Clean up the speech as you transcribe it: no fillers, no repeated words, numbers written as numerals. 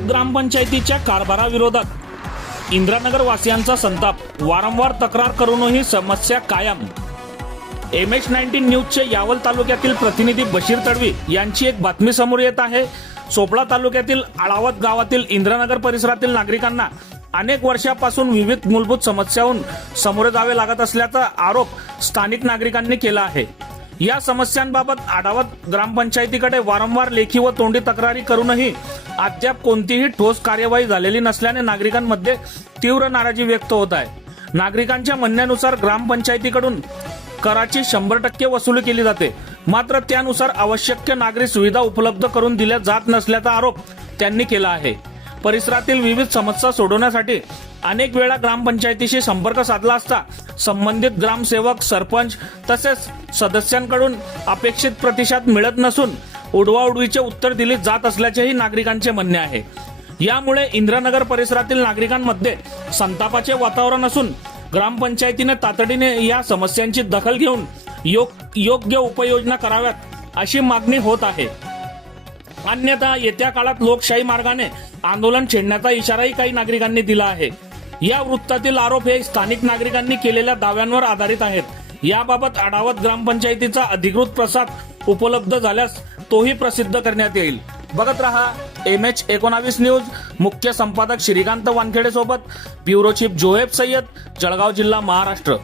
आडावत ग्रामपंचायतीच्या कारभाराविरोधात इंद्रानगर वासियांचा संताप, वारंवार तक्रार करूनही समस्या कायम। MH19 न्यूजचे यावल तालुक्यातील प्रतिनिधी बशीर तडवी यांची एक बातमी समोर येत आहे। सोपळा तालुक्यातील आडावत गावातील इंद्रानगर परिसरातील नागरिकांना अनेक वर्षापासून विविध मूलभूत समस्यांहून सामोरे जावे लागत असल्याचा आरोप स्थानिक नागरिकांनी केला आहे। या समस्यांबाबत आडावत ग्रामपंचायतीकडे वारंवार लेखी व तोंडी तक्रारी करूनही अद्याप कोणतीही ठोस कार्यवाही झालेली नसल्याने नागरिकांमध्ये तीव्र नाराजी व्यक्त होत आहे। नागरिकांच्या म्हणण्यानुसार ग्रामपंचायतीकडून कराची 100% वसुली केली जाते, मात्र त्यानुसार आवश्यक नागरी सुविधा उपलब्ध करून दिल्या जात नसल्याचा आरोप त्यांनी केला आहे। परिसरातील विविध समस्या सोडवण्यासाठी अनेक वेळा ग्रामपंचायतीशी संपर्क साधला असता संबंधित ग्रामसेवक, सरपंच तसेच सदस्यांकडून अपेक्षित प्रतिसाद मिळत नसून उडवाउडवीचे उत्तर दिले जात असल्याचेही नागरिकांचे म्हणणे आहे। यामुळे इंद्रानगर परिसरातील नागरिकांमध्ये संतापाचे वातावरण असून ग्रामपंचायतीने तातडीने या समस्यांची दखल घेऊन योग्य उपाययोजना कराव्यात अशी मागणी होत आहे। अन्यथा येत्या काळात लोकशाही मार्गाने आंदोलन छेडण्याचा इशाराही काही नागरिकांनी दिला आहे। या वृत्तातील आरोप हे स्थानिक नागरिकांनी केलेल्या दाव्यांवर आधारित आहेत। याबाबत आडावत ग्रामपंचायतीचा अधिकृत प्रसाद उपलब्ध झाल्यास तोही प्रसिद्ध करण्यात येईल। बघत रहा MH19 न्यूज। मुख्य संपादक श्रीकांत वानखेडे सोबत ब्युरो चीफ जोहेब सय्यद, जळगाव जिल्हा, महाराष्ट्र।